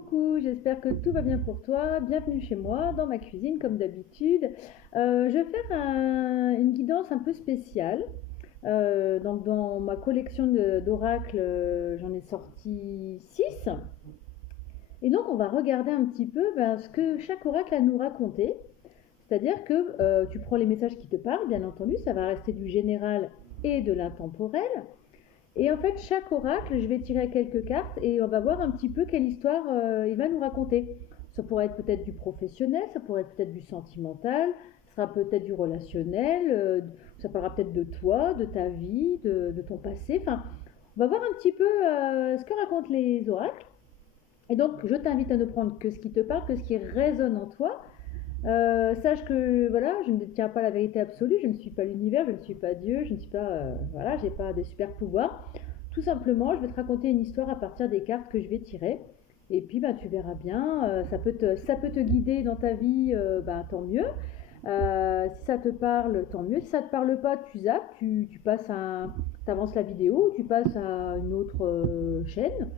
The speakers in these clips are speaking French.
Coucou, j'espère que tout va bien pour toi. Bienvenue chez moi, dans ma cuisine, comme d'habitude. Je vais faire une guidance un peu spéciale. Donc, dans ma collection d'oracles, j'en ai sorti 6. Et donc, on va regarder un petit peu ce que chaque oracle a à nous raconter. C'est-à-dire que tu prends les messages qui te parlent, bien entendu, ça va rester du général et de l'intemporel. Et en fait, chaque oracle, je vais tirer quelques cartes et on va voir un petit peu quelle histoire il va nous raconter. Ça pourrait être peut-être du professionnel, ça pourrait être peut-être du sentimental, ça sera peut-être du relationnel, ça parlera peut-être de toi, de ta vie, de ton passé. Enfin, on va voir un petit peu ce que racontent les oracles. Et donc, je t'invite à ne prendre que ce qui te parle, que ce qui résonne en toi. Sache que voilà, je ne détiens pas la vérité absolue, je ne suis pas l'univers, je ne suis pas Dieu, je ne suis pas voilà, j'ai pas des super pouvoirs. Tout simplement, je vais te raconter une histoire à partir des cartes que je vais tirer. Et puis tu verras bien, ça peut te guider dans ta vie, tant mieux. Si ça te parle, tant mieux. Si ça te parle pas, tu zappes, tu passes t'avances la vidéo, tu passes à une autre chaîne.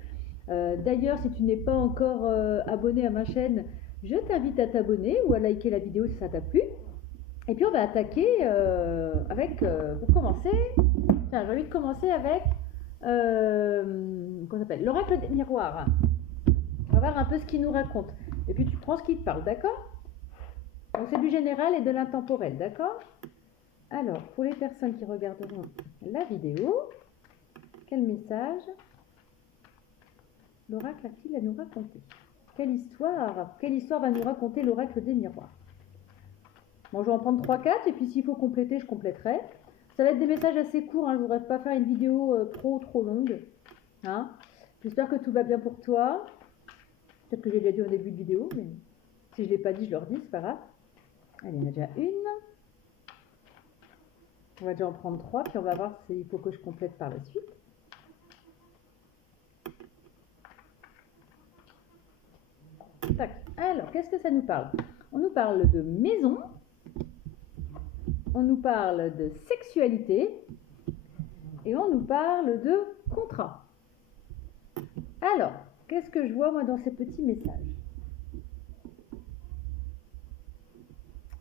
D'ailleurs, si tu n'es pas encore abonné à ma chaîne, je t'invite à t'abonner ou à liker la vidéo si ça t'a plu. Et puis on va attaquer pour commencer, j'ai envie de commencer avec comment ça s'appelle, l'oracle des miroirs. On va voir un peu ce qu'il nous raconte. Et puis tu prends ce qu'il te parle, d'accord? Donc c'est du général et de l'intemporel, d'accord? Alors, pour les personnes qui regarderont la vidéo, quel message l'oracle a-t-il à nous raconter? Quelle histoire va nous raconter l'oracle des miroirs? Bon, je vais en prendre 3-4 et puis s'il faut compléter, je compléterai. Ça va être des messages assez courts, hein, je ne voudrais pas faire une vidéo trop longue. Hein. J'espère que tout va bien pour toi. Peut-être que j'ai déjà dit au début de vidéo, mais si je ne l'ai pas dit, je leur dis, c'est pas grave. Allez, il y en a déjà une. On va déjà en prendre 3, puis on va voir s'il faut que je complète par la suite. Tac. Alors, qu'est-ce que ça nous parle? On nous parle de maison, on nous parle de sexualité et on nous parle de contrat. Alors, qu'est-ce que je vois moi dans ces petits messages?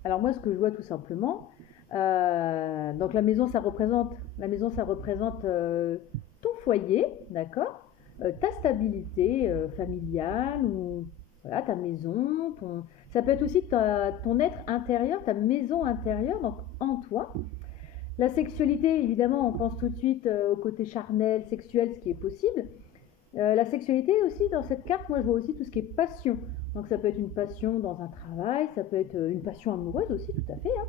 Alors moi, ce que je vois tout simplement, donc la maison, ça représente ton foyer, d'accord, ta stabilité familiale ou voilà, ta maison, ça peut être aussi ton être intérieur, ta maison intérieure, donc en toi. La sexualité, évidemment, on pense tout de suite au côté charnel, sexuel, ce qui est possible. La sexualité aussi, dans cette carte, moi je vois aussi tout ce qui est passion. Donc ça peut être une passion dans un travail, ça peut être une passion amoureuse aussi, tout à fait. Hein.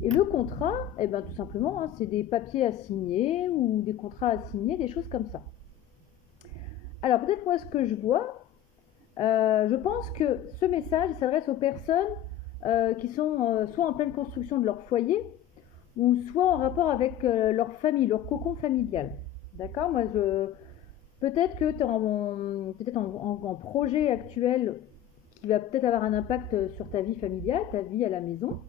Et le contrat, tout simplement, hein, c'est des papiers à signer ou des contrats à signer, des choses comme ça. Alors peut-être moi ce que je vois, je pense que ce message s'adresse aux personnes qui sont soit en pleine construction de leur foyer, ou soit en rapport avec leur famille, leur cocon familial. D'accord? Moi, peut-être que tu es en projet actuel qui va peut-être avoir un impact sur ta vie familiale, ta vie à la maison.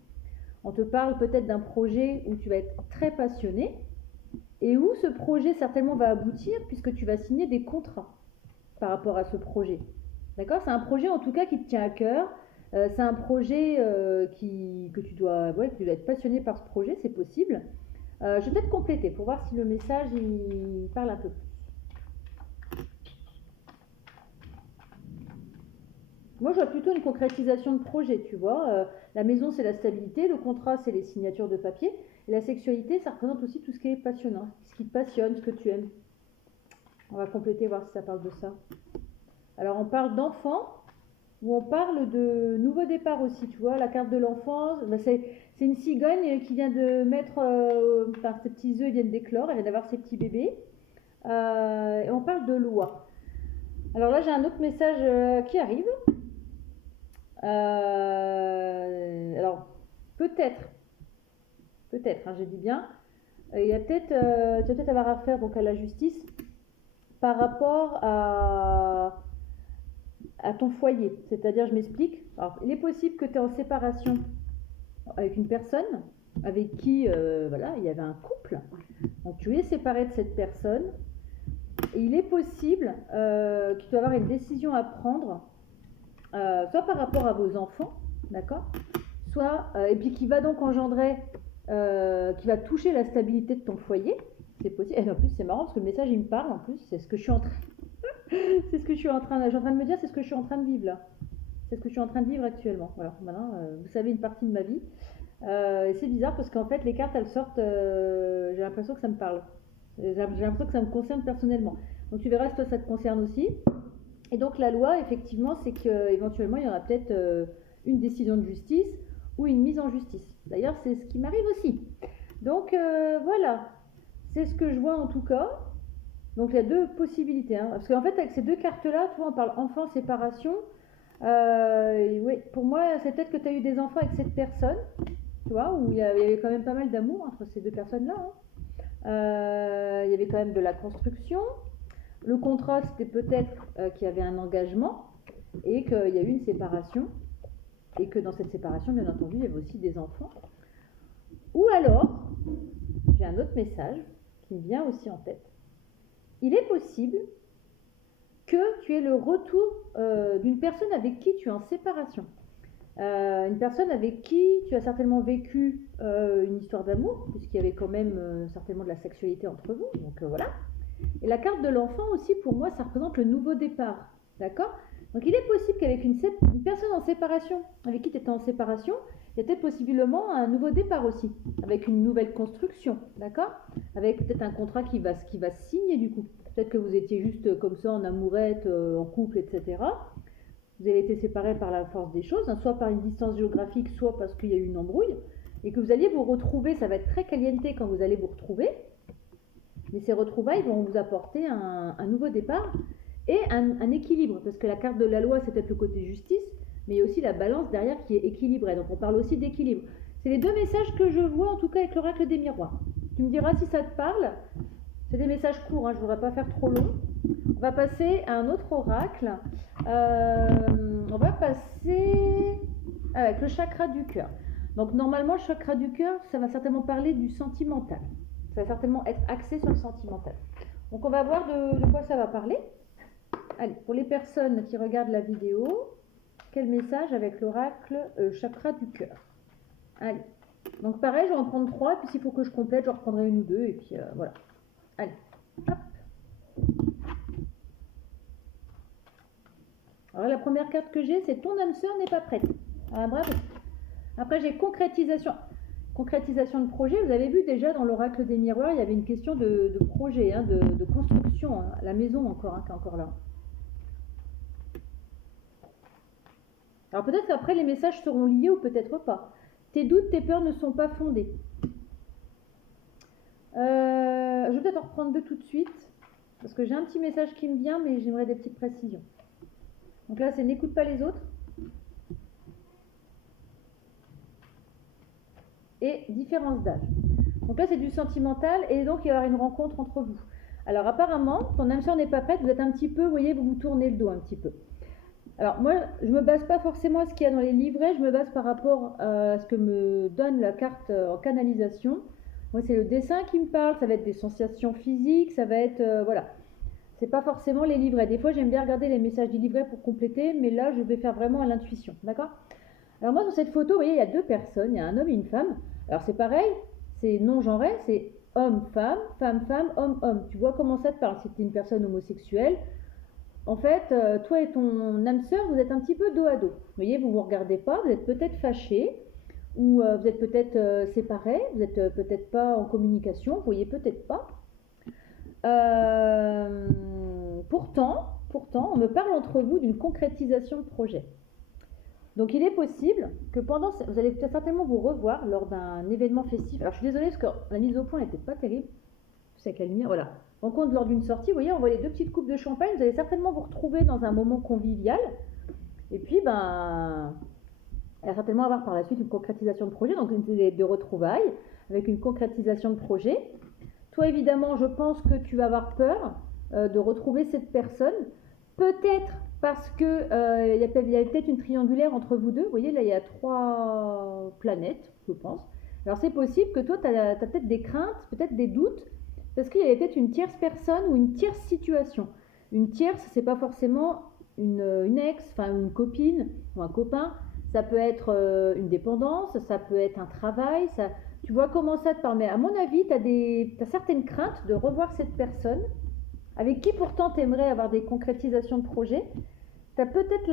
On te parle peut-être d'un projet où tu vas être très passionné et où ce projet certainement va aboutir puisque tu vas signer des contrats par rapport à ce projet. D'accord? C'est un projet en tout cas qui te tient à cœur. C'est un projet que tu dois être passionné par ce projet, c'est possible. Je vais peut-être compléter pour voir si le message il parle un peu plus. Moi, je vois plutôt une concrétisation de projet, tu vois. La maison, c'est la stabilité, le contrat, c'est les signatures de papier. Et la sexualité, ça représente aussi tout ce qui est passionnant, ce qui te passionne, ce que tu aimes. On va compléter, voir si ça parle de ça. Alors, on parle d'enfant, ou on parle de nouveau départ aussi, tu vois. La carte de l'enfance, c'est une cigogne qui vient de mettre, ses petits œufs, ils viennent d'éclore, elle vient d'avoir ses petits bébés. Et on parle de loi. Alors là, j'ai un autre message qui arrive. Alors, peut-être, hein, je dis bien, il y a peut-être, tu vas peut-être avoir affaire donc à la justice par rapport à ton foyer. C'est-à-dire, je m'explique. Alors, il est possible que tu es en séparation avec une personne avec qui, il y avait un couple. Donc, tu es séparé de cette personne Et il est possible qu'il doit y avoir une décision à prendre, soit par rapport à vos enfants, d'accord, soit, et puis qui va donc engendrer, qui va toucher la stabilité de ton foyer, c'est possible. Et en plus, c'est marrant parce que le message, il me parle en plus, c'est ce que je suis en train, c'est ce que je suis en train de me dire, c'est ce que je suis en train de vivre là. C'est ce que je suis en train de vivre actuellement. Voilà, maintenant, vous savez une partie de ma vie. Et c'est bizarre parce qu'en fait, les cartes, elles sortent, j'ai l'impression que ça me parle. J'ai l'impression que ça me concerne personnellement. Donc tu verras si toi, ça te concerne aussi. Et donc la loi, effectivement, c'est qu'éventuellement, il y aura peut-être une décision de justice ou une mise en justice. D'ailleurs, c'est ce qui m'arrive aussi. Donc voilà, c'est ce que je vois en tout cas. Donc il y a deux possibilités. Hein. Parce qu'en fait, avec ces deux cartes-là, tu vois, on parle enfant, séparation. Oui, pour moi, c'est peut-être que tu as eu des enfants avec cette personne, tu vois, où il y avait quand même pas mal d'amour entre ces deux personnes-là. Hein. Il y avait quand même de la construction. Le contrat, c'était peut-être qu'il y avait un engagement et qu'il y a eu une séparation. Et que dans cette séparation, bien entendu, il y avait aussi des enfants. Ou alors, j'ai un autre message qui me vient aussi en tête. Il est possible que tu aies le retour d'une personne avec qui tu es en séparation. Une personne avec qui tu as certainement vécu une histoire d'amour, puisqu'il y avait quand même certainement de la sexualité entre vous, donc voilà. Et la carte de l'enfant aussi, pour moi, ça représente le nouveau départ, d'accord? Donc il est possible qu'avec une personne en séparation, avec qui tu étais en séparation, il y a peut-être possiblement un nouveau départ aussi, avec une nouvelle construction, d'accord? Avec peut-être un contrat qui va se signer du coup. Peut-être que vous étiez juste comme ça en amourette, en couple, etc. Vous avez été séparés par la force des choses, hein, soit par une distance géographique, soit parce qu'il y a eu une embrouille, et que vous alliez vous retrouver, ça va être très caliente quand vous allez vous retrouver, mais ces retrouvailles vont vous apporter un nouveau départ et un équilibre, parce que la carte de la loi, c'est peut-être le côté justice, mais il y a aussi la balance derrière qui est équilibrée, donc on parle aussi d'équilibre. C'est les deux messages que je vois, en tout cas avec l'oracle des miroirs. Tu me diras si ça te parle. C'est des messages courts, hein, je ne voudrais pas faire trop long. On va passer à un autre oracle. On va passer avec le chakra du cœur. Donc normalement, le chakra du cœur, ça va certainement parler du sentimental. Ça va certainement être axé sur le sentimental. Donc on va voir de quoi ça va parler. Allez, pour les personnes qui regardent la vidéo, quel message avec l'oracle chakra du cœur? Allez. Donc pareil, je vais en prendre 3, puis s'il faut que je complète, je reprendrai une ou deux, et puis voilà. Allez, hop. Alors la première carte que j'ai, c'est ton âme sœur n'est pas prête. Ah, bravo. Après j'ai concrétisation de projet. Vous avez vu déjà dans l'oracle des miroirs, il y avait une question de projet, hein, de construction. Hein, la maison encore, hein, qui est encore là. Alors peut-être qu'après les messages seront liés ou peut-être pas. Tes doutes, tes peurs ne sont pas fondés. Je vais peut-être en reprendre deux tout de suite, parce que j'ai un petit message qui me vient, mais j'aimerais des petites précisions. Donc là, c'est n'écoute pas les autres. Et différence d'âge. Donc là, c'est du sentimental, et donc il va y avoir une rencontre entre vous. Alors apparemment, ton âme sœur n'est pas prête, vous êtes un petit peu, vous voyez, vous vous tournez le dos un petit peu. Alors moi, je ne me base pas forcément à ce qu'il y a dans les livrets, je me base par rapport à ce que me donne la carte en canalisation. Moi, c'est le dessin qui me parle, ça va être des sensations physiques, ça va être, voilà. C'est pas forcément les livrets. Des fois, j'aime bien regarder les messages du livret pour compléter, mais là, je vais faire vraiment à l'intuition, d'accord? Alors moi, sur cette photo, vous voyez, il y a deux personnes, il y a un homme et une femme. Alors c'est pareil, c'est non-genré, c'est homme-femme, femme-femme, homme-homme. Tu vois comment ça te parle si tu es une personne homosexuelle. En fait, toi et ton âme sœur, vous êtes un petit peu dos à dos. Vous voyez, vous ne vous regardez pas, vous êtes peut-être fâchés, ou vous êtes peut-être séparés, vous n'êtes peut-être pas en communication, vous ne voyez peut-être pas. Pourtant, on me parle entre vous d'une concrétisation de projet. Donc il est possible que vous allez certainement vous revoir lors d'un événement festif. Alors je suis désolée parce que la mise au point n'était pas terrible, c'est avec la lumière, voilà. Rencontre lors d'une sortie, vous voyez, on voit les deux petites coupes de champagne, vous allez certainement vous retrouver dans un moment convivial. Et puis, il va certainement avoir par la suite une concrétisation de projet, donc de retrouvailles, avec une concrétisation de projet. Toi, évidemment, je pense que tu vas avoir peur de retrouver cette personne, peut-être parce que il y a peut-être une triangulaire entre vous deux. Vous voyez, là, il y a 3 planètes, je pense. Alors, c'est possible que toi, tu as peut-être des craintes, peut-être des doutes, Parce qu'il y avait peut-être une tierce personne ou une tierce situation. Une tierce, c'est pas forcément une ex, enfin une copine ou un copain. Ça peut être une dépendance, ça peut être un travail. Ça... Tu vois comment ça te parle. Mais à mon avis, tu as certaines craintes de revoir cette personne avec qui pourtant tu aimerais avoir des concrétisations de projets. Tu as peut-être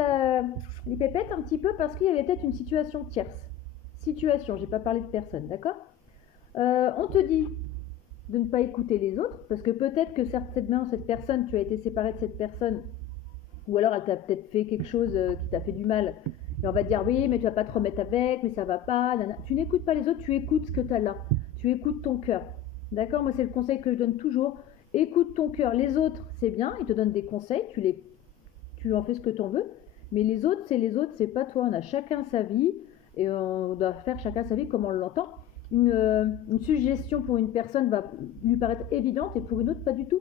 les pépettes un petit peu parce qu'il y avait peut-être une situation tierce. Situation, j'ai pas parlé de personne, d'accord. On te dit de ne pas écouter les autres, parce que peut-être que certainement cette personne, tu as été séparé de cette personne, ou alors elle t'a peut-être fait quelque chose qui t'a fait du mal, et on va te dire oui, mais tu vas pas te remettre avec, mais ça va pas, nana. Tu n'écoutes pas les autres, tu écoutes ce que tu as là, tu écoutes ton cœur, d'accord. Moi c'est le conseil que je donne toujours, écoute ton cœur. Les autres c'est bien, ils te donnent des conseils, tu en fais ce que tu en veux, mais les autres, c'est pas toi. On a chacun sa vie et on doit faire chacun sa vie comme on l'entend. Une suggestion pour une personne va lui paraître évidente et pour une autre pas du tout.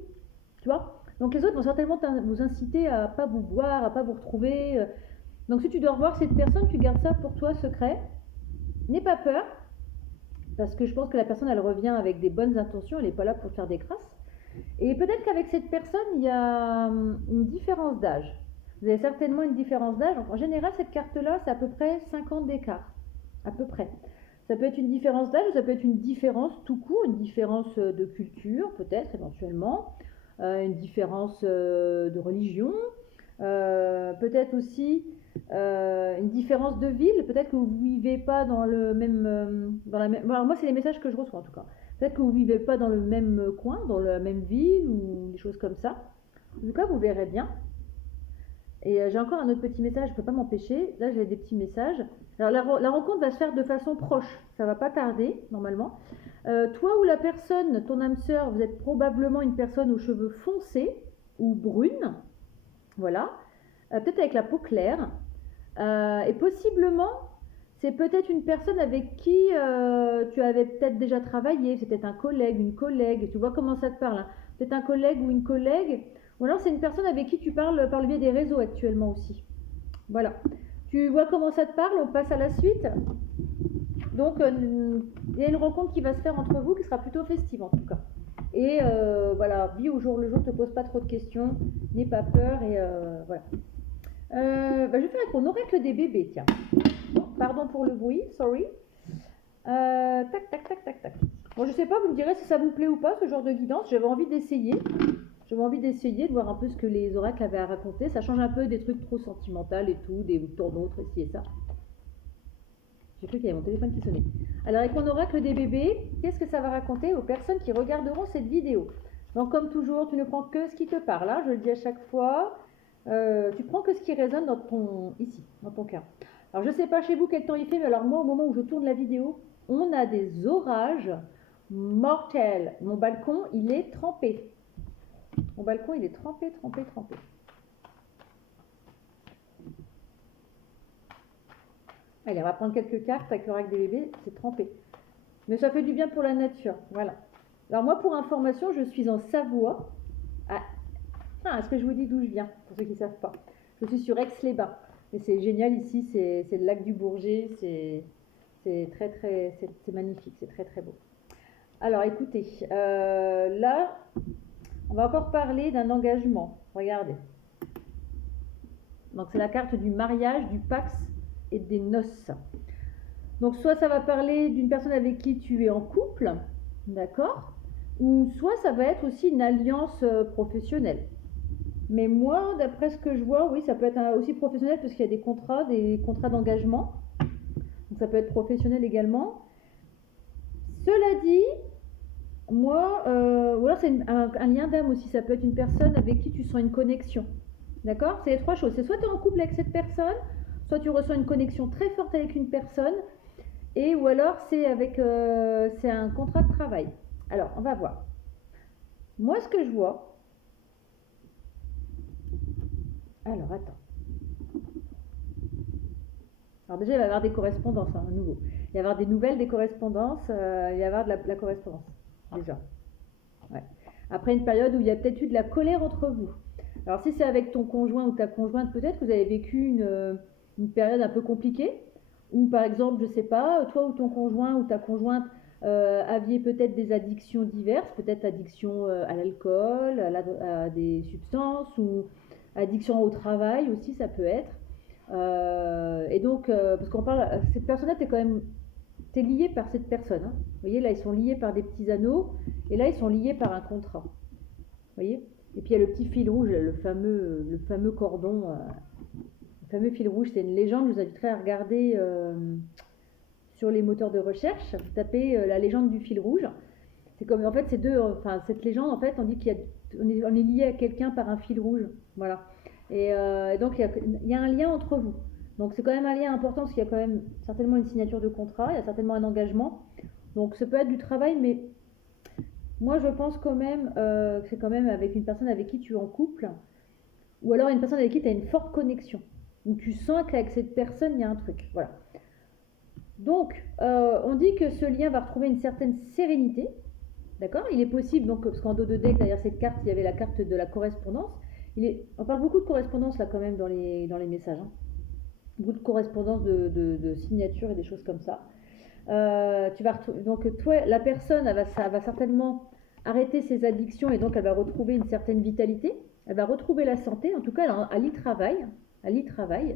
Tu vois. Donc les autres vont certainement vous inciter à pas vous voir, à pas vous retrouver. Donc si tu dois revoir cette personne, tu gardes ça pour toi secret. N'aie pas peur, parce que je pense que la personne elle revient avec des bonnes intentions, elle n'est pas là pour te faire des crasses. Et peut-être qu'avec cette personne, il y a une différence d'âge. Vous avez certainement une différence d'âge. En général, cette carte-là, c'est à peu près 5 ans d'écart. À peu près. Ça peut être une différence d'âge ou ça peut être une différence tout court, une différence de culture, peut-être éventuellement, une différence de religion, peut-être aussi une différence de ville. Peut-être que vous ne vivez pas dans le même. Dans la même... Bon, alors moi, c'est les messages que je reçois en tout cas. Peut-être que vous ne vivez pas dans le même coin, dans la même ville ou des choses comme ça. En tout cas, vous verrez bien. Et j'ai encore un autre petit message, je ne peux pas m'empêcher. Là, j'ai des petits messages. Alors, la rencontre va se faire de façon proche. Ça ne va pas tarder, normalement. Toi ou la personne, ton âme sœur, vous êtes probablement une personne aux cheveux foncés ou brunes. Voilà. Peut-être avec la peau claire. Et possiblement, c'est peut-être une personne avec qui tu avais peut-être déjà travaillé. C'est peut-être un collègue, une collègue. Tu vois comment ça te parle, hein. Peut-être un collègue ou une collègue. Ou alors c'est une personne avec qui tu parles par le biais des réseaux actuellement aussi. Voilà. Tu vois comment ça te parle? On passe à la suite. Donc il y a une rencontre qui va se faire entre vous qui sera plutôt festive en tout cas. Et voilà, vis au jour le jour, ne te pose pas trop de questions, n'aie pas peur et voilà. Je vais faire avec mon oracle des bébés, tiens. Bon, pardon pour le bruit, sorry. Tac, tac, tac, tac, tac. Bon, je sais pas, vous me direz si ça vous plaît ou pas ce genre de guidance. J'avais envie d'essayer. J'avais envie d'essayer de voir un peu ce que les oracles avaient à raconter. Ça change un peu des trucs trop sentimentaux et tout, des tours d'autres, ici et ça. J'ai cru qu'il y avait mon téléphone qui sonnait. Alors, avec mon oracle des bébés, qu'est-ce que ça va raconter aux personnes qui regarderont cette vidéo? Donc, comme toujours, tu ne prends que ce qui te parle. Hein, je le dis à chaque fois. Tu prends que ce qui résonne ici, dans ton cœur. Alors, je ne sais pas chez vous quel temps il fait, mais alors moi, au moment où je tourne la vidéo, on a des orages mortels. Mon balcon, il est trempé. Mon balcon, il est trempé, trempé, trempé. Allez, on va prendre quelques cartes avec l'oracle des bébés, c'est trempé. Mais ça fait du bien pour la nature, voilà. Alors moi, pour information, je suis en Savoie. Est-ce que je vous dis d'où je viens, pour ceux qui ne savent pas? Je suis sur Aix-les-Bains. Et c'est génial ici, c'est le lac du Bourget, c'est très, très, c'est magnifique, c'est très, très beau. Alors, écoutez, là, on va encore parler d'un engagement. Regardez. Donc, c'est la carte du mariage, du pax et des noces. Donc, soit ça va parler d'une personne avec qui tu es en couple, d'accord? Ou soit ça va être aussi une alliance professionnelle. Mais moi, d'après ce que je vois, oui, ça peut être aussi professionnel parce qu'il y a des contrats d'engagement. Donc, ça peut être professionnel également. Cela dit, moi, ou alors c'est un lien d'âme aussi, ça peut être une personne avec qui tu sens une connexion. D'accord? C'est les trois choses. C'est soit tu es en couple avec cette personne, soit tu ressens une connexion très forte avec une personne, ou alors c'est un contrat de travail. Alors, on va voir. Moi, ce que je vois... Alors, attends. Alors déjà, il va y avoir des correspondances, à nouveau. Il va y avoir des nouvelles, des correspondances, il va y avoir de la correspondance, déjà. Ouais. Après une période où il y a peut-être eu de la colère entre vous. Alors si c'est avec ton conjoint ou ta conjointe, peut-être que vous avez vécu une période un peu compliquée, ou par exemple, je sais pas, toi ou ton conjoint ou ta conjointe, aviez peut-être des addictions diverses, peut-être addiction à l'alcool, à des substances ou addiction au travail aussi, ça peut être. Et donc, parce qu'on parle, cette personne-là, t'es lié par cette personne, hein. Vous voyez, là, ils sont liés par des petits anneaux, et là, ils sont liés par un contrat. Vous voyez. Et puis, il y a le petit fil rouge, le fameux cordon, le fameux fil rouge, c'est une légende, je vous inviterai à regarder sur les moteurs de recherche, vous tapez la légende du fil rouge. C'est comme, en fait, cette légende, en fait, on dit on est lié à quelqu'un par un fil rouge, voilà. Et donc, il y a un lien entre vous. Donc, c'est quand même un lien important parce qu'il y a quand même certainement une signature de contrat, il y a certainement un engagement. Donc, ça peut être du travail, mais moi, je pense quand même que c'est quand même avec une personne avec qui tu es en couple, ou alors une personne avec qui tu as une forte connexion, où tu sens qu'avec cette personne, il y a un truc. Voilà. Donc, on dit que ce lien va retrouver une certaine sérénité. D'accord. Il est possible, donc, parce qu'en dos de deck, derrière cette carte, il y avait la carte de la correspondance. On parle beaucoup de correspondance là quand même dans les messages, hein. Beaucoup de correspondance de signatures et des choses comme ça. Donc toi, la personne, elle va certainement arrêter ses addictions et donc elle va retrouver une certaine vitalité. Elle va retrouver la santé. En tout cas, elle y travaille. Elle y travaille.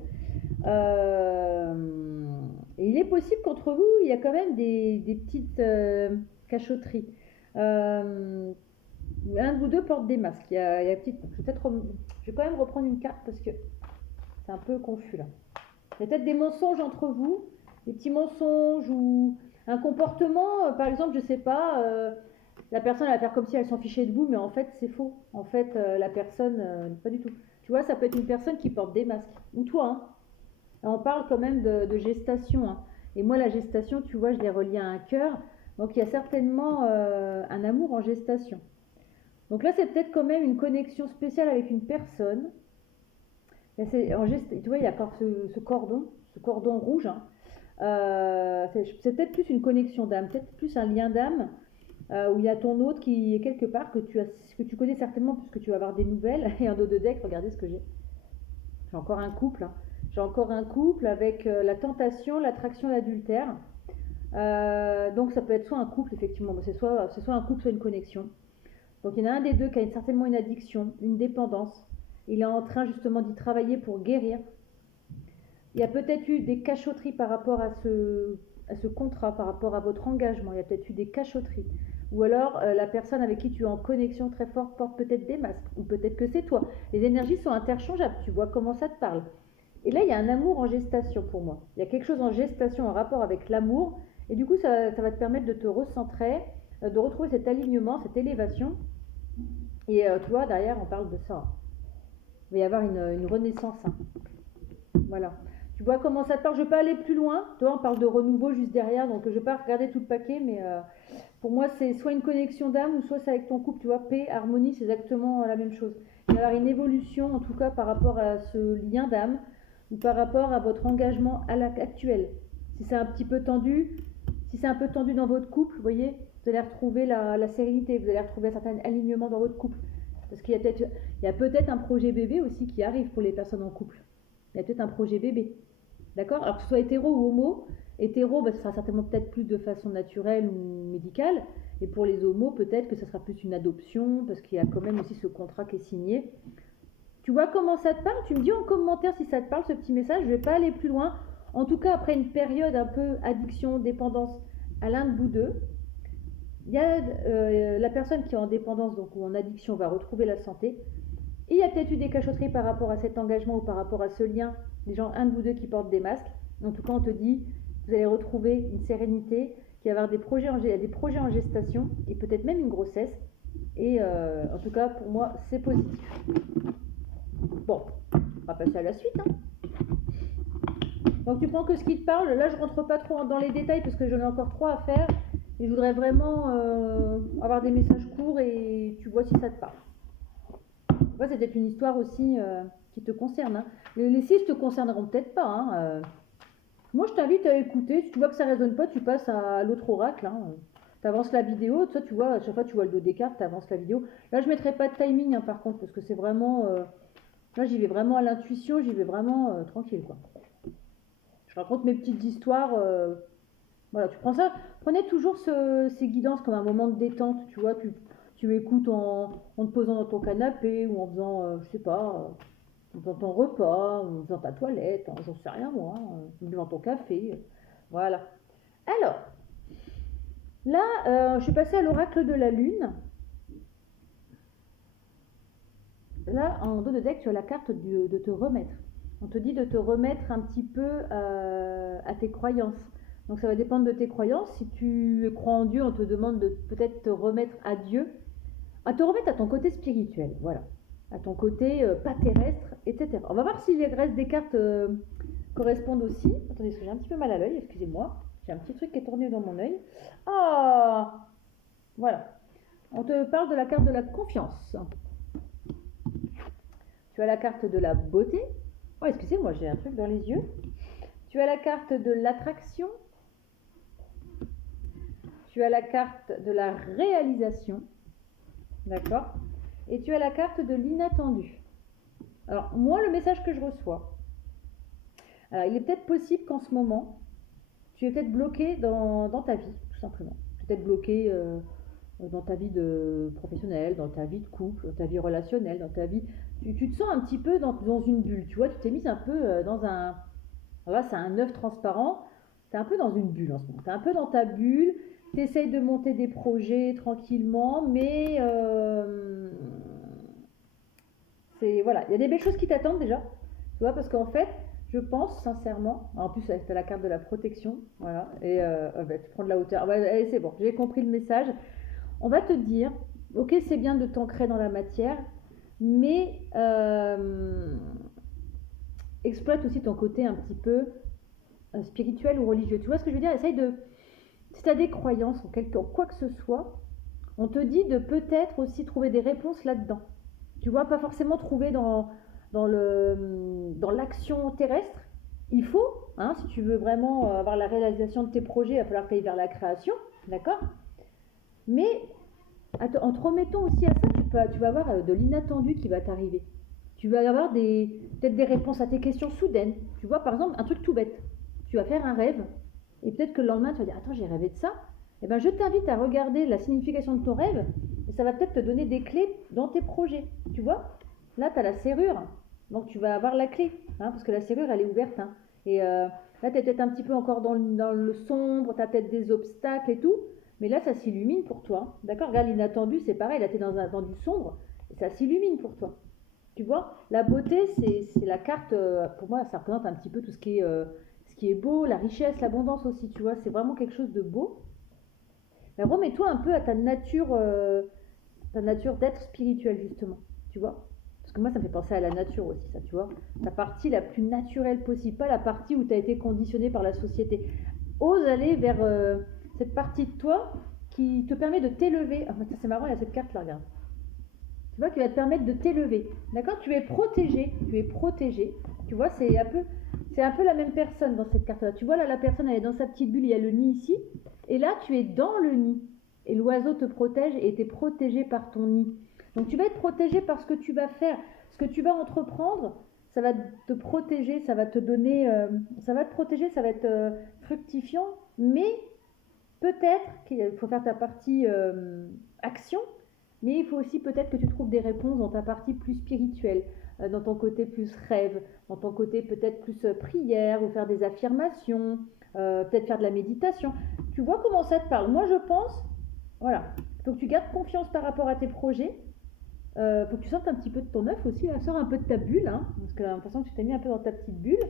Et il est possible qu'entre vous, il y a quand même des petites cachotteries. Un de vous deux porte des masques. Je vais quand même reprendre une carte parce que c'est un peu confus là. Il y a peut-être des mensonges entre vous, des petits mensonges ou un comportement, par exemple, je sais pas, la personne elle va faire comme si elle s'en fichait de vous, mais en fait c'est faux. En fait, la personne, pas du tout. Tu vois, ça peut être une personne qui porte des masques, ou toi, hein. On parle quand même de gestation, hein. Et moi, la gestation, tu vois, je l'ai reliée à un cœur. Donc il y a certainement un amour en gestation. Donc là, c'est peut-être quand même une connexion spéciale avec une personne. Tu vois, il y a encore ce cordon rouge, hein. C'est peut-être plus une connexion d'âme, peut-être plus un lien d'âme où il y a ton autre qui est quelque part que tu connais certainement puisque tu vas avoir des nouvelles. Et en dos de deck, regardez ce que j'ai. J'ai encore un couple, hein. J'ai encore un couple avec la tentation, l'attraction, l'adultère. Donc ça peut être soit un couple, effectivement, c'est soit un couple, soit une connexion. Donc il y en a un des deux qui a certainement une addiction, une dépendance. Il est en train justement d'y travailler pour guérir. Il y a peut-être eu des cachotteries par rapport à ce contrat, par rapport à votre engagement. Il y a peut-être eu des cachotteries. Ou alors la personne avec qui tu es en connexion très forte porte peut-être des masques. Ou peut-être que c'est toi. Les énergies sont interchangeables. Tu vois comment ça te parle. Et là, il y a un amour en gestation pour moi. Il y a quelque chose en gestation en rapport avec l'amour. Et du coup, ça va te permettre de te recentrer, de retrouver cet alignement, cette élévation. Et tu vois, derrière, on parle de ça. Il va y avoir une renaissance, hein. Voilà. Tu vois comment ça te parle. Je ne vais pas aller plus loin. Toi, on parle de renouveau juste derrière. Donc, je ne vais pas regarder tout le paquet. Mais pour moi, c'est soit une connexion d'âme ou soit c'est avec ton couple. Tu vois, paix, harmonie, c'est exactement la même chose. Il va y avoir une évolution, en tout cas, par rapport à ce lien d'âme ou par rapport à votre engagement actuel. Si c'est un petit peu tendu, si c'est un peu tendu dans votre couple, vous voyez, vous allez retrouver la sérénité, vous allez retrouver un certain alignement dans votre couple. Parce qu'il y a peut-être un projet bébé aussi qui arrive pour les personnes en couple. Il y a peut-être un projet bébé. D'accord. Alors que ce soit hétéro ou homo, hétéro, ce sera certainement peut-être plus de façon naturelle ou médicale. Et pour les homos, peut-être que ce sera plus une adoption, parce qu'il y a quand même aussi ce contrat qui est signé. Tu vois comment ça te parle? Tu me dis en commentaire si ça te parle, ce petit message. Je ne vais pas aller plus loin. En tout cas, après une période un peu addiction, dépendance à l'un de vous deux, il y a la personne qui est en dépendance donc, ou en addiction va retrouver la santé. Et il y a peut-être eu des cachotteries par rapport à cet engagement ou par rapport à ce lien. Un de vous deux qui portent des masques. En tout cas, on te dit, vous allez retrouver une sérénité, qu'il va y avoir des projets en gestation et peut-être même une grossesse. Et en tout cas, pour moi, c'est positif. Bon, on va passer à la suite, hein. Donc tu prends que ce qui te parle. Là, je rentre pas trop dans les détails parce que j'en ai encore 3 à faire. Et je voudrais vraiment avoir des messages courts et tu vois si ça te parle. Ouais, c'est peut-être une histoire aussi qui te concerne, hein. Les 6 te concerneront peut-être pas, hein. Moi, je t'invite à écouter. Si tu vois que ça ne résonne pas, tu passes à l'autre oracle, hein. Tu avances la vidéo. Toi, tu vois, à chaque fois, tu vois le dos des cartes, tu avances la vidéo. Là, je ne mettrai pas de timing, hein, par contre, parce que c'est vraiment... là, j'y vais vraiment à l'intuition, j'y vais vraiment tranquille, quoi. Je raconte mes petites histoires Voilà, tu prends ça, prenez toujours ces guidances comme un moment de détente, tu vois, tu écoutes en te posant dans ton canapé ou en faisant, je sais pas, en faisant ton repas, en faisant ta toilette, hein, j'en sais rien moi, en buvant ton café. Voilà. Alors, là, je suis passée à l'oracle de la lune. Là, en dos de deck, tu as la carte de te remettre. On te dit de te remettre un petit peu à tes croyances. Donc ça va dépendre de tes croyances. Si tu crois en Dieu, on te demande de peut-être te remettre à Dieu, à te remettre à ton côté spirituel, voilà, à ton côté pas terrestre, etc. On va voir si les restes des cartes correspondent aussi. Attendez, parce que j'ai un petit peu mal à l'œil, excusez-moi. J'ai un petit truc qui est tourné dans mon œil. Ah, voilà. On te parle de la carte de la confiance. Tu as la carte de la beauté. Oh, excusez-moi, j'ai un truc dans les yeux. Tu as la carte de l'attraction. Tu as la carte de la réalisation. D'accord? Et tu as la carte de l'inattendu. Alors, moi, le message que je reçois, alors, il est peut-être possible qu'en ce moment, tu es peut-être bloqué dans ta vie, tout simplement. Peut-être bloqué dans ta vie professionnelle, dans ta vie de couple, dans ta vie relationnelle, dans ta vie. Tu te sens un petit peu dans une bulle, tu vois, tu t'es mise un peu dans un. Là, c'est un œuf transparent, tu es un peu dans une bulle en ce moment. Tu es un peu dans ta bulle, tu essayes de monter des projets tranquillement, mais voilà, il y a des belles choses qui t'attendent déjà, tu vois, parce qu'en fait, je pense sincèrement, en plus, tu as la carte de la protection, voilà, et tu prends de la hauteur. Allez, c'est bon, j'ai compris le message. On va te dire, ok, c'est bien de t'ancrer dans la matière, mais exploite aussi ton côté un petit peu spirituel ou religieux. Tu vois ce que je veux dire? Essaye de, si tu as des croyances en quoi que ce soit, on te dit de peut-être aussi trouver des réponses là-dedans. Tu vois, pas forcément trouver dans l'action terrestre. Il faut, hein, si tu veux vraiment avoir la réalisation de tes projets, il va falloir que tu ailles vers la création, d'accord? Mais en te remettant aussi à ça, tu vas avoir de l'inattendu qui va t'arriver. Tu vas avoir peut-être des réponses à tes questions soudaines. Tu vois, par exemple, un truc tout bête. Tu vas faire un rêve, et peut-être que le lendemain, tu vas dire, attends, j'ai rêvé de ça. Eh bien, je t'invite à regarder la signification de ton rêve, et ça va peut-être te donner des clés dans tes projets. Tu vois, là, tu as la serrure, donc tu vas avoir la clé, hein, parce que la serrure, elle est ouverte. Hein. Et là, tu es peut-être un petit peu encore dans le sombre, tu as peut-être des obstacles et tout, mais là, ça s'illumine pour toi. D'accord? Regarde, l'inattendu, c'est pareil, là, tu es dans du sombre, et ça s'illumine pour toi. Tu vois, la beauté, c'est la carte, pour moi, ça représente un petit peu tout ce qui est beau, la richesse, l'abondance aussi, tu vois, c'est vraiment quelque chose de beau. Mais remets-toi un peu à ta nature d'être spirituel, justement, tu vois. Parce que moi, ça me fait penser à la nature aussi, ça, tu vois. Ta partie la plus naturelle possible, pas la partie où tu as été conditionné par la société. Ose aller vers cette partie de toi qui te permet de t'élever. Ah, c'est marrant, il y a cette carte-là, regarde. Tu vois, qui va te permettre de t'élever. D'accord? Tu es protégé. Tu es protégé. Tu vois, c'est un peu la même personne dans cette carte-là. Tu vois, là, la personne, elle est dans sa petite bulle, il y a le nid ici. Et là, tu es dans le nid. Et l'oiseau te protège et tu es protégé par ton nid. Donc, tu vas être protégé par ce que tu vas faire. Ce que tu vas entreprendre, ça va te protéger, ça va te donner. Ça va te protéger, ça va être fructifiant. Mais peut-être qu'il faut faire ta partie action. Mais il faut aussi peut-être que tu trouves des réponses dans ta partie plus spirituelle, dans ton côté plus rêve, dans ton côté peut-être plus prière ou faire des affirmations, peut-être faire de la méditation. Tu vois comment ça te parle? Moi je pense, voilà, il faut que tu gardes confiance par rapport à tes projets. Il faut que tu sortes un petit peu de ton œuf aussi, là. Sors un peu de ta bulle, hein, parce que j'ai l'impression que tu t'es mis un peu dans ta petite bulle.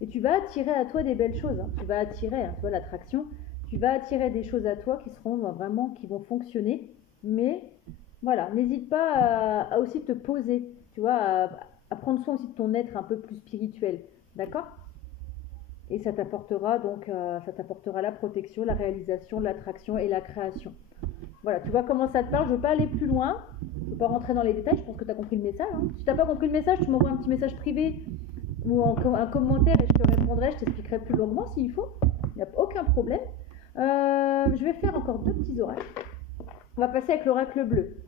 Et tu vas attirer à toi des belles choses. Hein. Tu vas attirer, hein, tu vois l'attraction, tu vas attirer des choses à toi qui seront vraiment, qui vont fonctionner. Mais voilà, n'hésite pas à aussi te poser, tu vois, à prendre soin aussi de ton être un peu plus spirituel, d'accord? Et ça t'apportera donc, ça t'apportera la protection, la réalisation, l'attraction et la création. Voilà, tu vois comment ça te parle. Je ne veux pas aller plus loin, je ne veux pas rentrer dans les détails. Je pense que tu as compris le message. Hein. Si tu n'as pas compris le message, tu m'envoies un petit message privé ou un commentaire et je te répondrai. Je t'expliquerai plus longuement s'il faut. Il n'y a aucun problème. Je vais faire encore deux petits oracles. On va passer avec l'oracle bleu.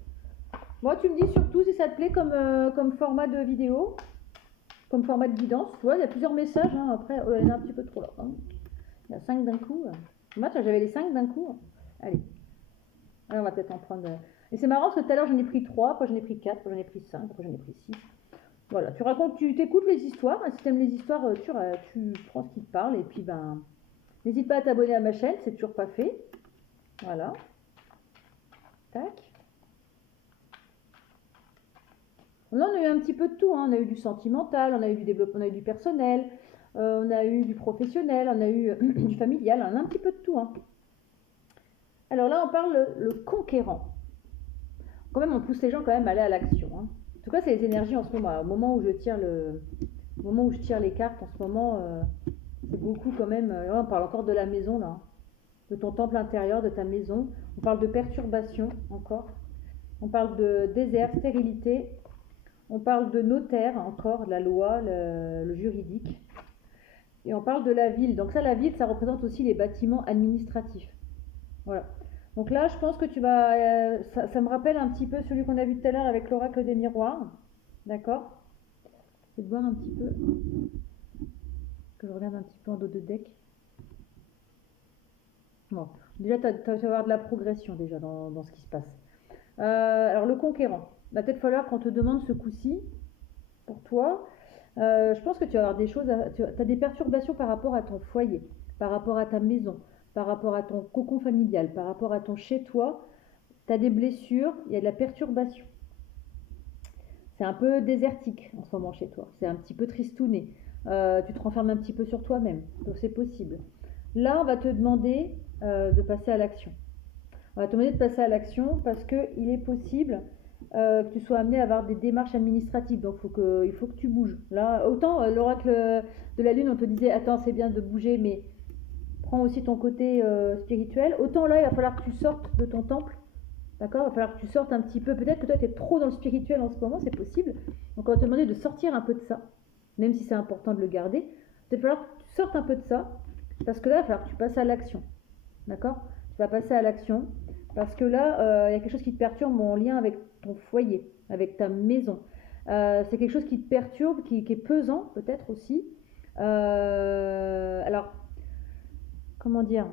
Moi, tu me dis surtout si ça te plaît comme format de vidéo, comme format de guidance. Tu vois, il y a plusieurs messages. Hein. Après, il y en a un petit peu trop là. Hein. Il y a 5 d'un coup. Moi, j'avais les 5 d'un coup. Allez, on va peut-être en prendre. Et c'est marrant parce que tout à l'heure, j'en ai pris 3, après j'en ai pris 4, après j'en ai pris 5, après j'en ai pris 6. Voilà, tu racontes, tu t'écoutes les histoires. Si tu aimes les histoires, tu prends ce qui te parle. Et puis, ben, n'hésite pas à t'abonner à ma chaîne, c'est toujours pas fait. Voilà, tac. Là, on a eu un petit peu de tout, hein. On a eu du sentimental, on a eu du développement, on a eu du personnel, on a eu du professionnel, on a eu du familial, on a un petit peu de tout, hein. Alors là, on parle le conquérant. Quand même, on pousse les gens quand même à aller à l'action, hein. En tout cas, c'est les énergies en ce moment. Au moment où je tire au moment où je tire les cartes, en ce moment, c'est beaucoup quand même. Là, on parle encore de la maison, là, hein. De ton temple intérieur, de ta maison. On parle de perturbation encore. On parle de désert, stérilité. On parle de notaire encore, de la loi, le juridique. Et on parle de la ville. Donc ça, la ville, ça représente aussi les bâtiments administratifs. Voilà. Donc là, je pense que tu vas... ça me rappelle un petit peu celui qu'on a vu tout à l'heure avec l'oracle des miroirs. D'accord. Je vais te voir un petit peu. Que je regarde un petit peu en dos de deck. Bon. Déjà, tu vas avoir de la progression déjà dans ce qui se passe. Alors, le conquérant. Il va peut-être falloir qu'on te demande ce coup-ci, pour toi, je pense que tu vas avoir des choses, tu as des perturbations par rapport à ton foyer, par rapport à ta maison, par rapport à ton cocon familial, par rapport à ton chez-toi. Tu as des blessures, il y a de la perturbation. C'est un peu désertique en ce moment chez toi. C'est un petit peu tristouné. Tu te renfermes un petit peu sur toi-même. Donc c'est possible. Là, on va te demander de passer à l'action. On va te demander de passer à l'action parce qu'il est possible que tu sois amené à avoir des démarches administratives. Donc il faut que tu bouges. Là, autant l'oracle de la lune, on te disait attends, c'est bien de bouger, mais prends aussi ton côté spirituel. Autant là, il va falloir que tu sortes de ton temple. D'accord. Il va falloir que tu sortes un petit peu. Peut-être que toi, tu es trop dans le spirituel en ce moment, c'est possible. Donc on va te demander de sortir un peu de ça, même si c'est important de le garder. Il va falloir que tu sortes un peu de ça, parce que là, il va falloir que tu passes à l'action. D'accord. Tu vas passer à l'action. Parce que là, il y a quelque chose qui te perturbe en lien avec ton foyer, avec ta maison. C'est quelque chose qui te perturbe, qui est pesant peut-être aussi. Alors, comment dire?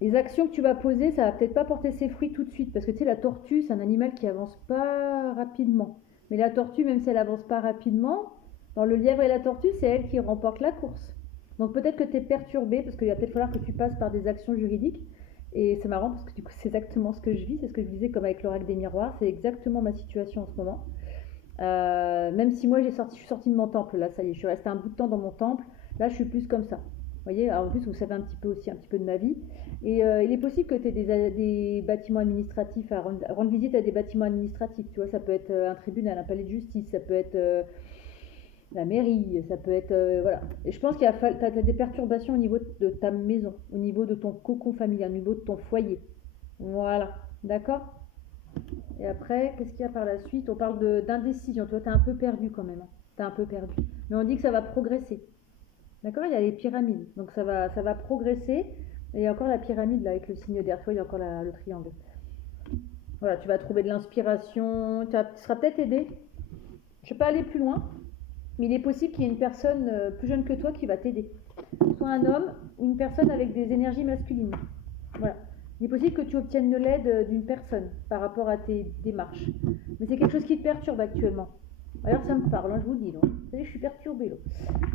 Les actions que tu vas poser, ça va peut-être pas porter ses fruits tout de suite. Parce que tu sais, la tortue, c'est un animal qui avance pas rapidement. Mais la tortue, même si elle avance pas rapidement, dans le lièvre et la tortue, c'est elle qui remporte la course. Donc peut-être que tu es perturbé, parce qu'il va peut-être falloir que tu passes par des actions juridiques. Et c'est marrant parce que du coup, c'est exactement ce que je vis, c'est ce que je disais comme avec l'oracle des miroirs, c'est exactement ma situation en ce moment. Même si moi je suis sortie de mon temple, là, ça y est, je suis restée un bout de temps dans mon temple, là je suis plus comme ça. Vous voyez, alors en plus vous savez un petit peu aussi un petit peu de ma vie. Et il est possible que tu aies des bâtiments administratifs à rendre visite à des bâtiments administratifs. Tu vois, ça peut être un tribunal, un palais de justice, ça peut être la mairie, ça peut être voilà. Et je pense qu'il y a des perturbations au niveau de ta maison, au niveau de ton cocon familial, au niveau de ton foyer. Voilà, d'accord. Et après, qu'est-ce qu'il y a par la suite? On parle d'indécision. Toi, t'es un peu perdu quand même, hein. T'es un peu perdu. Mais on dit que ça va progresser. D'accord. Il y a les pyramides, donc ça va progresser. Et il y a encore la pyramide là avec le signe d'air. Tu vois, il y a encore le triangle. Voilà, tu vas trouver de l'inspiration. Tu seras peut-être aidé. Je ne vais pas aller plus loin, mais il est possible qu'il y ait une personne plus jeune que toi qui va t'aider. Soit un homme ou une personne avec des énergies masculines. Voilà. Il est possible que tu obtiennes de l'aide d'une personne par rapport à tes démarches. Mais c'est quelque chose qui te perturbe actuellement. Alors ça me parle, hein, je vous le dis. Vous savez, je suis perturbée. Là.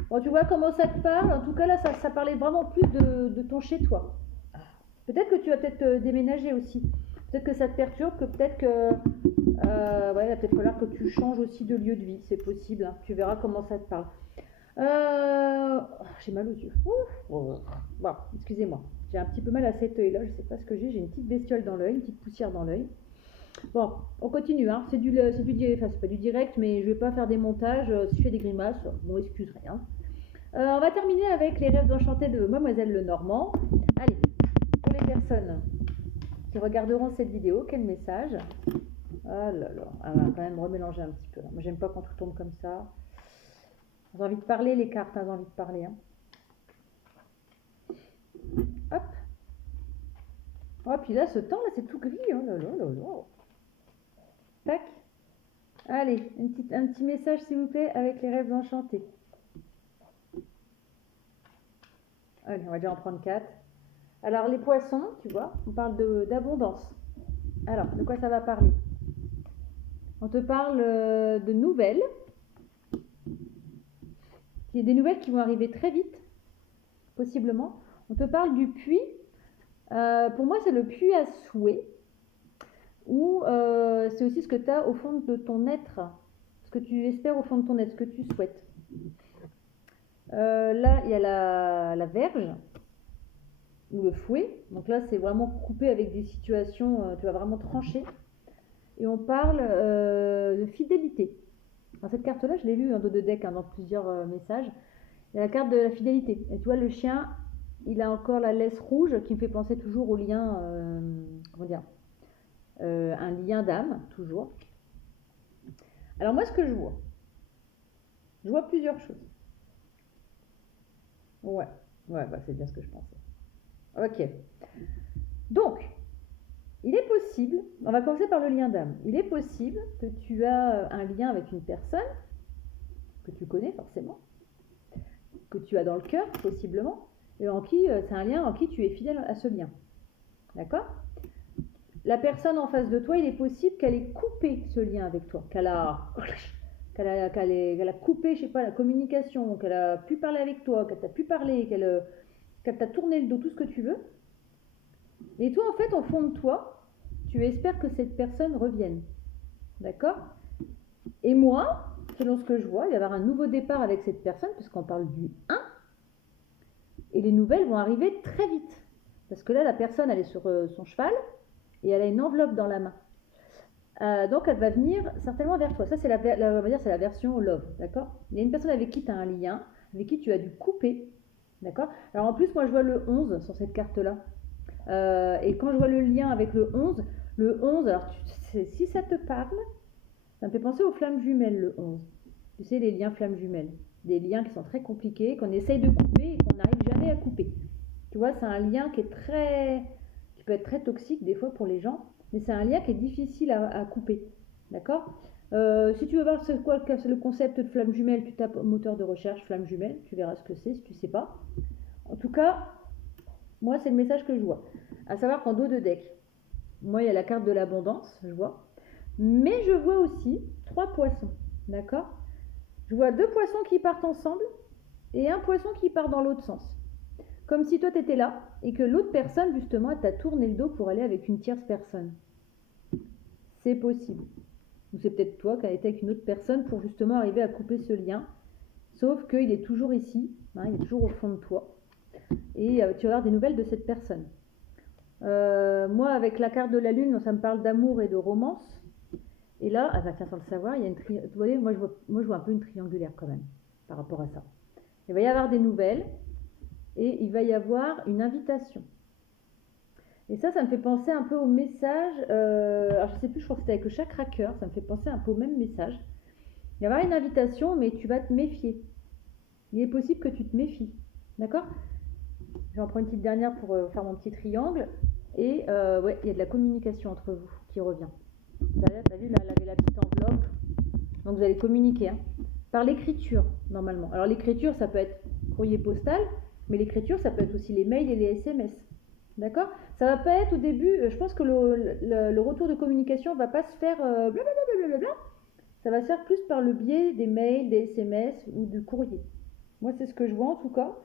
Bon, tu vois comment ça te parle. En tout cas, là, ça parlait vraiment plus de ton chez-toi. Peut-être que tu vas peut-être déménager aussi. Peut-être que ça te perturbe, que peut-être que ouais, il va peut-être falloir que tu changes aussi de lieu de vie, c'est possible, hein. Tu verras comment ça te parle. J'ai mal aux yeux. Bon, excusez-moi. J'ai un petit peu mal à cet œil-là, je sais pas ce que j'ai. J'ai une petite bestiole dans l'œil, une petite poussière dans l'œil. Bon, on continue, hein. Enfin, c'est pas du direct, mais je vais pas faire des montages. Si je fais des grimaces, on m'excuse rien. On va terminer avec les rêves enchantés de Mademoiselle Lenormand. Allez, pour les personnes qui regarderont cette vidéo, quel message? Ah là là, on va quand même remélanger un petit peu. Moi, j'aime pas quand tout tombe comme ça. J'ai envie de parler, les cartes, hein, j'ai envie de parler. Hein. Hop. Oh, puis là, ce temps, là, c'est tout gris. Oh là là là là. Tac. Allez, un petit message, s'il vous plaît, avec les rêves enchantés. Allez, on va déjà en prendre 4. Alors les poissons, tu vois, on parle d'abondance. Alors, de quoi ça va parler? On te parle de nouvelles, il y a des nouvelles qui vont arriver très vite, possiblement. On te parle du puits. Pour moi, c'est le puits à souhait, ou c'est aussi ce que tu as au fond de ton être, ce que tu espères au fond de ton être, ce que tu souhaites. Là, il y a la verge, ou le fouet. Donc là, c'est vraiment coupé avec des situations, tu vas vraiment trancher. Et on parle de fidélité. Dans cette carte-là, je l'ai lu dans deux decks, dans plusieurs messages. Il y a la carte de la fidélité. Et tu vois, le chien, il a encore la laisse rouge qui me fait penser toujours au lien, comment dire, un lien d'âme, toujours. Alors moi, ce que je vois plusieurs choses. Ouais, bah, c'est bien ce que je pensais. Ok. Donc, il est possible, on va commencer par le lien d'âme. Il est possible que tu as un lien avec une personne que tu connais forcément, que tu as dans le cœur possiblement, et en qui c'est un lien en qui tu es fidèle à ce lien. D'accord? La personne en face de toi, il est possible qu'elle ait coupé ce lien avec toi, qu'elle a coupé, je sais pas, la communication, qu'elle a pu parler avec toi, qu'elle t'a pu parler, qu'elle t'a tourné le dos, tout ce que tu veux. Et toi, en fait, au fond de toi, tu espères que cette personne revienne. D'accord? Et moi, selon ce que je vois, il va y avoir un nouveau départ avec cette personne, puisqu'on parle du 1, et les nouvelles vont arriver très vite. Parce que là, la personne, elle est sur son cheval, et elle a une enveloppe dans la main. Donc elle va venir certainement vers toi. Ça, c'est on va dire, c'est la version love, d'accord? Il y a une personne avec qui tu as un lien, avec qui tu as dû couper, d'accord? Alors en plus, moi, je vois le 11 sur cette carte-là. Et quand je vois le lien avec le 11, alors si ça te parle, ça me fait penser aux flammes jumelles, le 11. Tu sais, les liens flammes jumelles. Des liens qui sont très compliqués, qu'on essaye de couper et qu'on n'arrive jamais à couper. Tu vois, c'est un lien qui peut être très toxique des fois pour les gens, mais c'est un lien qui est difficile à couper. D'accord? Si tu veux voir c'est quoi le concept de flamme jumelle, tu tapes moteur de recherche flamme jumelle, tu verras ce que c'est si tu ne sais pas. En tout cas, moi, c'est le message que je vois. À savoir qu'en dos de deck, moi, il y a la carte de l'abondance, je vois. Mais je vois aussi 3 poissons. D'accord? Je vois 2 poissons qui partent ensemble et un poisson qui part dans l'autre sens. Comme si toi, tu étais là et que l'autre personne, justement, t'a tourné le dos pour aller avec une tierce personne. C'est possible. Ou c'est peut-être toi qui as été avec une autre personne pour justement arriver à couper ce lien. Sauf qu'il est toujours ici, il est toujours au fond de toi. Et tu vas avoir des nouvelles de cette personne. Moi, avec la carte de la lune, ça me parle d'amour et de romance. Et là, sans le savoir, il y a vous voyez, moi je vois un peu une triangulaire quand même par rapport à ça. Il va y avoir des nouvelles et il va y avoir une invitation. Et ça me fait penser un peu au message. Alors je sais plus, je crois que c'était avec le chakra cœur. Ça me fait penser un peu au même message. Il va y avoir une invitation, mais tu vas te méfier. Il est possible que tu te méfies. D'accord? J'en prends une petite dernière pour faire mon petit triangle. Et ouais, il y a de la communication entre vous qui revient. Derrière, tu as vu, là, elle avait la petite enveloppe. Donc vous allez communiquer par l'écriture, normalement. Alors l'écriture, ça peut être courrier postal, mais l'écriture, ça peut être aussi les mails et les SMS. D'accord? Ça va pas être au début, je pense que le retour de communication va pas se faire blablabla. Ça va se faire plus par le biais des mails, des SMS ou du courrier. Moi, c'est ce que je vois en tout cas.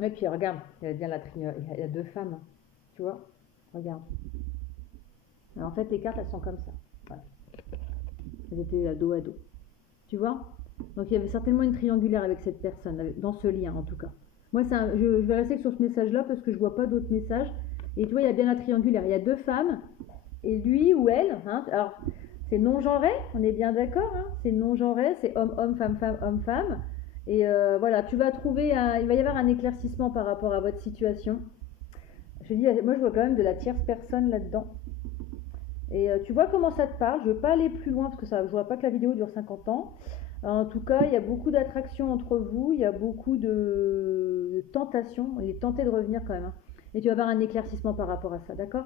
Et puis regarde, il y a bien il y a 2 femmes, tu vois? Regarde. Alors, en fait, les cartes, elles sont comme ça. Voilà. Elles étaient dos à dos. Tu vois? Donc il y avait certainement une triangulaire avec cette personne, dans ce lien en tout cas. Moi, je vais rester sur ce message-là parce que je vois pas d'autres messages. Et tu vois, il y a bien la triangulaire. Il y a 2 femmes, et lui ou elle, alors c'est non-genré, on est bien d'accord, c'est non-genré, c'est homme-homme, femme-femme, homme-femme. Et voilà, il va y avoir un éclaircissement par rapport à votre situation. Je dis, moi je vois quand même de la tierce personne là-dedans. Et tu vois comment ça te parle. Je ne veux pas aller plus loin parce que je ne vois pas que la vidéo dure 50 ans. En tout cas, il y a beaucoup d'attraction entre vous, il y a beaucoup de tentation. Il est tenté de revenir quand même. Et tu vas avoir un éclaircissement par rapport à ça, d'accord?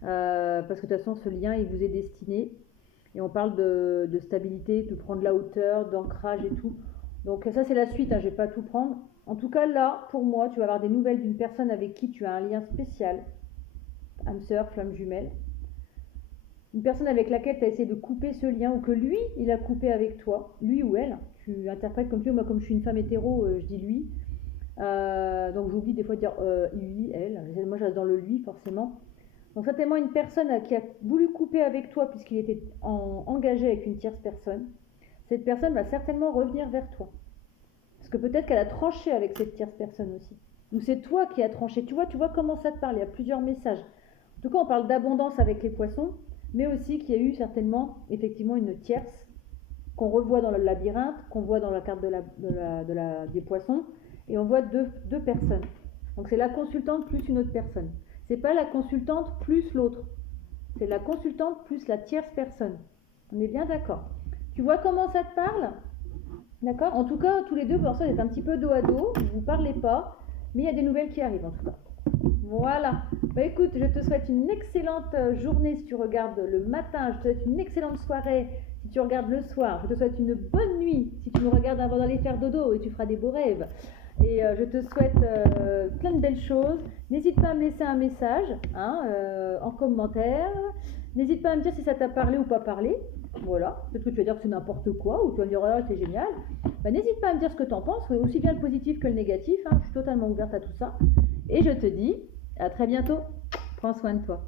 Parce que de toute façon, ce lien, il vous est destiné. Et on parle de stabilité, de prendre la hauteur, d'ancrage et tout. Donc ça c'est la suite, hein, je ne vais pas tout prendre. En tout cas là, pour moi, tu vas avoir des nouvelles d'une personne avec qui tu as un lien spécial, âme sœur, flamme jumelle. Une personne avec laquelle tu as essayé de couper ce lien ou que lui, il a coupé avec toi, lui ou elle. Tu interprètes comme tu veux, moi comme je suis une femme hétéro, je dis lui. Donc j'oublie des fois de dire lui, elle. Moi je reste dans le lui forcément. Donc certainement une personne qui a voulu couper avec toi puisqu'il était engagé avec une tierce personne. Cette personne va certainement revenir vers toi. Parce que peut-être qu'elle a tranché avec cette tierce personne aussi. Ou c'est toi qui as tranché. Tu vois comment ça te parle. Il y a plusieurs messages. En tout cas, on parle d'abondance avec les poissons, mais aussi qu'il y a eu certainement, effectivement, une tierce qu'on revoit dans le labyrinthe, qu'on voit dans la carte des poissons, et on voit deux personnes. Donc c'est la consultante plus une autre personne. C'est pas la consultante plus l'autre. C'est la consultante plus la tierce personne. On est bien d'accord. Tu vois comment ça te parle? D'accord. En tout cas, tous les deux, pour l'instant, vous êtes un petit peu dos à dos. Vous ne parlez pas, mais il y a des nouvelles qui arrivent en tout cas. Voilà. Bah écoute, je te souhaite une excellente journée si tu regardes le matin. Je te souhaite une excellente soirée si tu regardes le soir. Je te souhaite une bonne nuit si tu me regardes avant d'aller faire dodo et tu feras des beaux rêves. Et je te souhaite plein de belles choses. N'hésite pas à me laisser un message en commentaire. N'hésite pas à me dire si ça t'a parlé ou pas parlé. Voilà, peut-être que tu vas dire que c'est n'importe quoi, ou tu vas me dire oh, c'est génial. Bah, n'hésite pas à me dire ce que tu en penses, aussi bien le positif que le négatif, hein. Je suis totalement ouverte à tout ça. Et je te dis à très bientôt. Prends soin de toi.